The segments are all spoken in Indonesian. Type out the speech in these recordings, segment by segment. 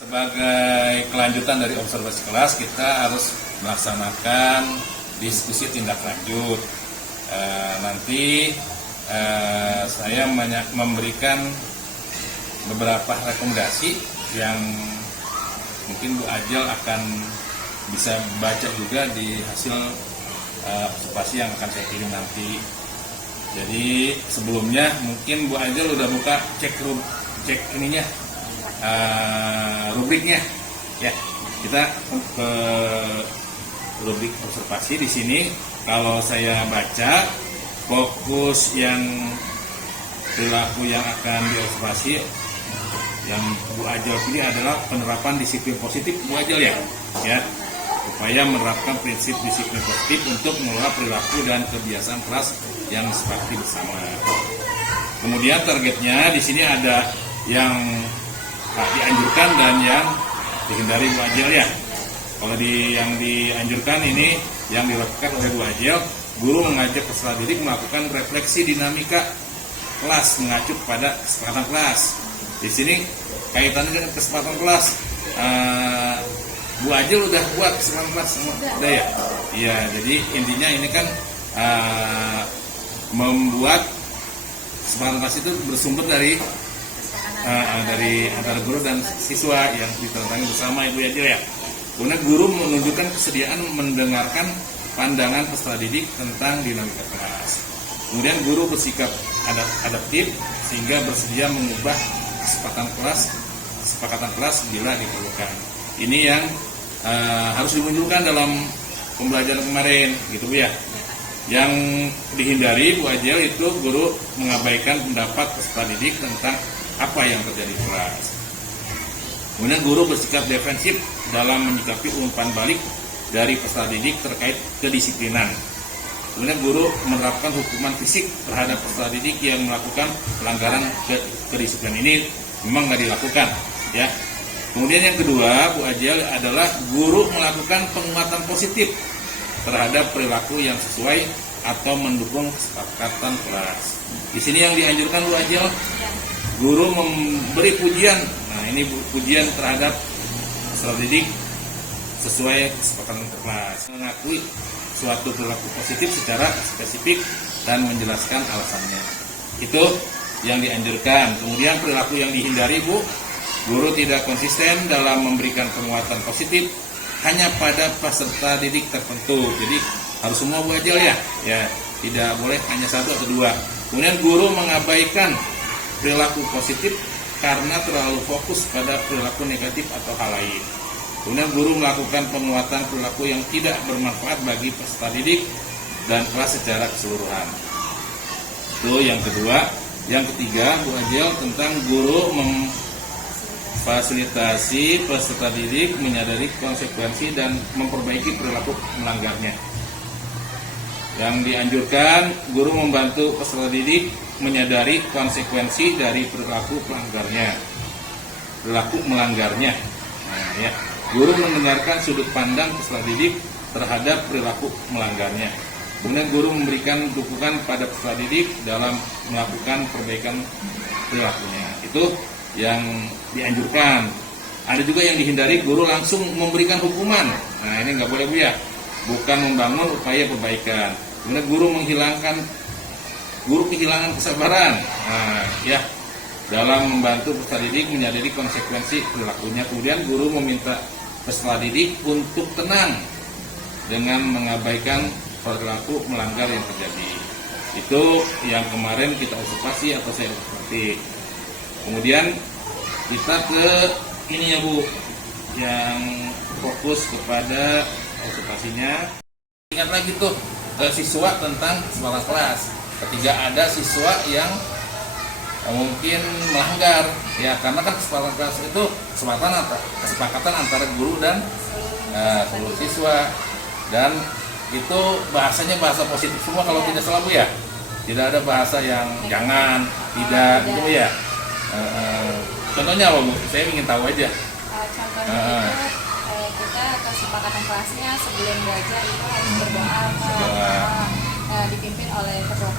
Sebagai kelanjutan dari observasi kelas, kita harus melaksanakan diskusi tindak lanjut. Nanti saya memberikan beberapa rekomendasi yang mungkin Bu Ajel akan bisa baca juga di hasil observasi yang akan saya kirim nanti. Jadi sebelumnya mungkin Bu Ajel udah buka cek ininya, rubriknya ya. Kita ke rubrik observasi di sini. Kalau saya baca, fokus yang perilaku yang akan diobservasi yang Bu Ajel pilih adalah penerapan disiplin positif Bu Ajel ya, upaya menerapkan prinsip disiplin positif untuk mengelola perilaku dan kebiasaan kelas yang disepakati bersama. Kemudian targetnya di sini ada yang dianjurkan dan yang dihindari Bu Ajel ya. Kalau yang dianjurkan ini yang dilakukan oleh Bu Ajel, guru mengajak peserta didik melakukan refleksi dinamika kelas mengacu pada kesepakatan kelas. Di sini kaitannya dengan kesepakatan kelas. Bu Ajel udah buat kesepakatan kelas semua, udah ya? Iya, jadi intinya ini kan membuat kesepakatan kelas itu bersumber dari antara guru dan siswa yang ditandatangani bersama Ibu Ajel ya. Kemudian guru menunjukkan kesediaan mendengarkan pandangan peserta didik tentang dinamika kelas. Kemudian guru bersikap adaptif sehingga bersedia mengubah kesepakatan kelas bila diperlukan. Ini yang harus dimunculkan dalam pembelajaran kemarin, gitu Bu ya. Yang dihindari Bu Ajel itu guru mengabaikan pendapat peserta didik tentang apa yang terjadi di kelas. Kemudian guru bersikap defensif dalam menyikapi umpan balik dari peserta didik terkait kedisiplinan. Kemudian guru menerapkan hukuman fisik terhadap peserta didik yang melakukan pelanggaran kedisiplinan. Ini memang nggak dilakukan ya. Kemudian yang kedua Bu Ajel adalah guru melakukan penguatan positif terhadap perilaku yang sesuai atau mendukung kesepakatan kelas. Di sini yang dianjurkan Bu Ajel, guru memberi pujian. Nah, ini pujian terhadap peserta didik sesuai kesepakatan kelas. Mengakui suatu perilaku positif secara spesifik dan menjelaskan alasannya. Itu yang dianjurkan. Kemudian perilaku yang dihindari Bu, guru tidak konsisten dalam memberikan penguatan positif hanya pada peserta didik tertentu. Jadi harus semua Bu Ajel ya. Ya, tidak boleh hanya satu atau dua. Kemudian guru mengabaikan perilaku positif karena terlalu fokus pada perilaku negatif atau hal lain. Kemudian guru melakukan penguatan perilaku yang tidak bermanfaat bagi peserta didik dan kelas secara keseluruhan. Itu yang kedua. Yang ketiga Bu Ajel tentang guru memfasilitasi peserta didik menyadari konsekuensi dan memperbaiki perilaku melanggarnya. Yang dianjurkan guru membantu peserta didik menyadari konsekuensi dari perilaku melanggarnya. Nah, ya. Guru mendengarkan sudut pandang peserta didik terhadap perilaku melanggarnya. Kemudian guru memberikan dukungan pada peserta didik dalam melakukan perbaikan perilakunya. Itu yang dianjurkan. Ada juga yang dihindari, guru langsung memberikan hukuman. Nah ini nggak boleh Bu ya, bukan membangun upaya perbaikan. Kemudian guru kehilangan kesabaran. Nah ya, dalam membantu peserta didik menyadari konsekuensi perilakunya. Kemudian guru meminta peserta didik untuk tenang dengan mengabaikan perilaku melanggar yang terjadi. Itu yang kemarin kita observasi atau saya observasi. Kemudian kita ke ini ya Bu, yang fokus kepada observasinya. Ingat lagi tuh siswa tentang kesepakatan kelas. Ketika ada siswa yang mungkin melanggar, ya karena kan kesepakatan kelas itu kesepakatan antara guru dan seluruh siswa, dan itu bahasanya bahasa positif semua kalau tidak salah Bu ya. Tidak ada bahasa yang jangan, tidak gitu ya. Contohnya apa Bu? Saya ingin tahu aja. Contohnya itu kita kesepakatan kelasnya sebelum belajar itu harus berdoa, dipimpin oleh ketua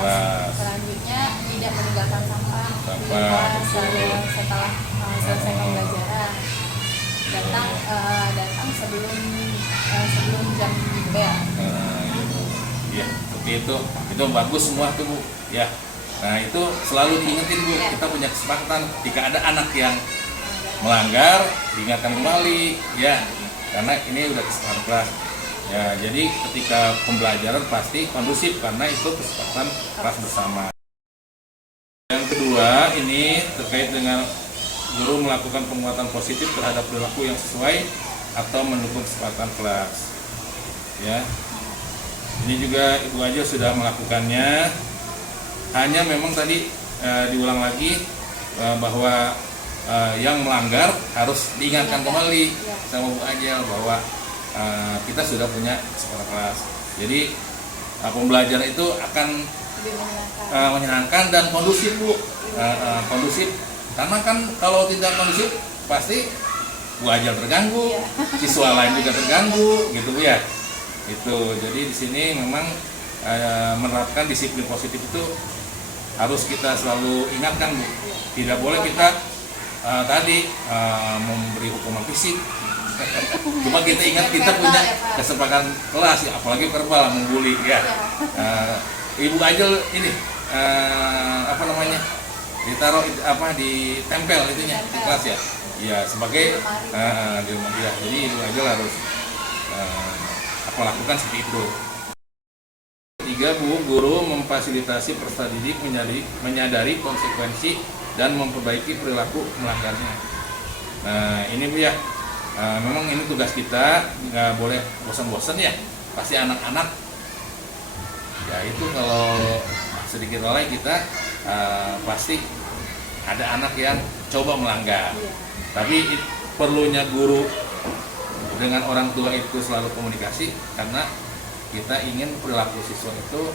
kelas. Selanjutnya tidak meninggalkan sampah di kelas setelah selesai pembelajaran. Datang sebelum jam bel. Ya, seperti itu. Itu bagus semua tuh Bu. Ya. Nah itu selalu diingetin Bu, kita punya kesepakatan jika ada anak yang melanggar diingatkan kembali ya, karena ini udah kesepakatan kelas ya. Jadi ketika pembelajaran pasti kondusif karena itu kesepakatan kelas bersama. Yang kedua ini terkait dengan guru melakukan penguatan positif terhadap perilaku yang sesuai atau mendukung kesepakatan kelas ya. Ini juga Ibu Ajel sudah melakukannya. Hanya memang tadi diulang lagi bahwa yang melanggar harus diingatkan kembali sama Bu Ajel bahwa kita sudah punya kesepakatan kelas. Jadi pembelajaran itu akan menyenangkan dan kondusif Bu. Kondusif karena kan kalau tidak kondusif pasti Bu Ajel terganggu, siswa lain juga terganggu gitu Bu ya. Itu jadi di sini memang menerapkan disiplin positif itu harus kita selalu ingatkan Bu. Tidak boleh kita memberi hukuman fisik. Cuma kita ingat kita punya kesepakatan kelas ya, apalagi verbal membuli ya. Ibu Ajel ini ditaruh ditempel itunya di kelas ya. Iya sebagai di rumah dia. Jadi Ibu Ajel harus lakukan seperti itu. Tiga Bu, guru memfasilitasi peserta didik menyadari konsekuensi dan memperbaiki perilaku melanggarnya. Nah ini Bu ya, memang ini tugas kita, nggak boleh bosan-bosan ya. Pasti anak-anak ya itu kalau sedikit lalai kita pasti ada anak yang coba melanggar. Tapi perlunya guru dengan orang tua itu selalu komunikasi karena kita ingin perilaku siswa itu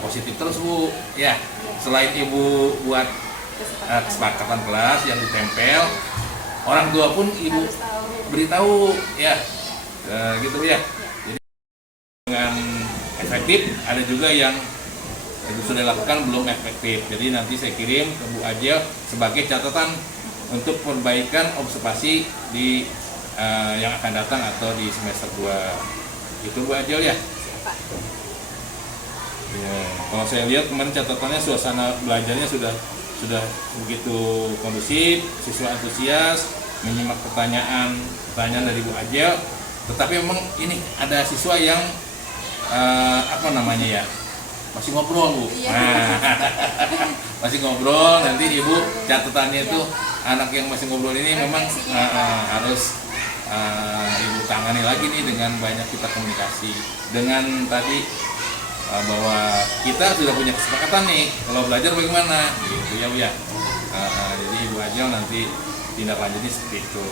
positif terus Bu ya. Selain Ibu buat kesepakatan kelas yang ditempel, orang tua pun Ibu beritahu ya gitu ya. Jadi dengan efektif, ada juga yang sudah dilakukan belum efektif. Jadi nanti saya kirim ke Bu Ajel sebagai catatan untuk perbaikan observasi di yang akan datang atau di semester 2. Itu Bu Ajel ya. Ya, kalau saya lihat kemarin catatannya suasana belajarnya sudah begitu kondusif, siswa antusias menyimak pertanyaan dari Bu Ajel. Tetapi memang ini ada siswa yang masih ngobrol Bu. Masih ngobrol, nanti Ibu catatannya itu anak yang masih ngobrol ini memang harus Ibu tangani lagi nih dengan banyak kita komunikasi dengan tadi bahwa kita sudah punya kesepakatan nih kalau belajar bagaimana gitu ya Bu ya. Jadi Ibu Ajel nanti tindak lanjutnya seperti itu.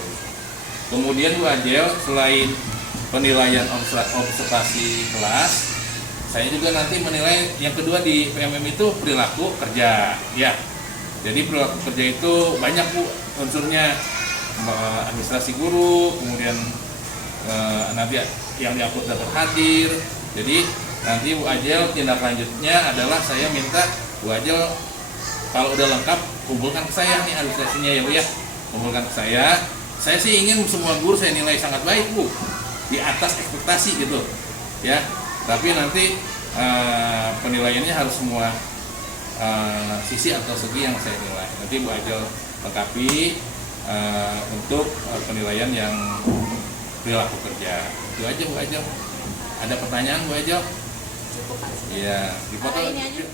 Kemudian Bu Ajel selain penilaian observasi kelas, saya juga nanti menilai yang kedua di PMM itu perilaku kerja ya. Jadi perilaku kerja itu banyak Bu unsurnya, administrasi guru, kemudian nanti yang diupload dapat hadir. Jadi nanti Bu Ajel tindak lanjutnya adalah saya minta Bu Ajel Kalau udah lengkap, kumpulkan ke saya nih administrasinya ya Bu ya. Kumpulkan ke saya. Saya sih ingin semua guru saya nilai sangat baik Bu, di atas ekspektasi gitu ya. Tapi nanti penilaiannya harus semua sisi atau segi yang saya nilai. Nanti Bu Ajel lengkapi untuk penilaian yang perilaku kerja. Itu aja Bu Ajel. Ada pertanyaan Bu Ajel? Cukup Pak. Iya, dipotong. Ini aja.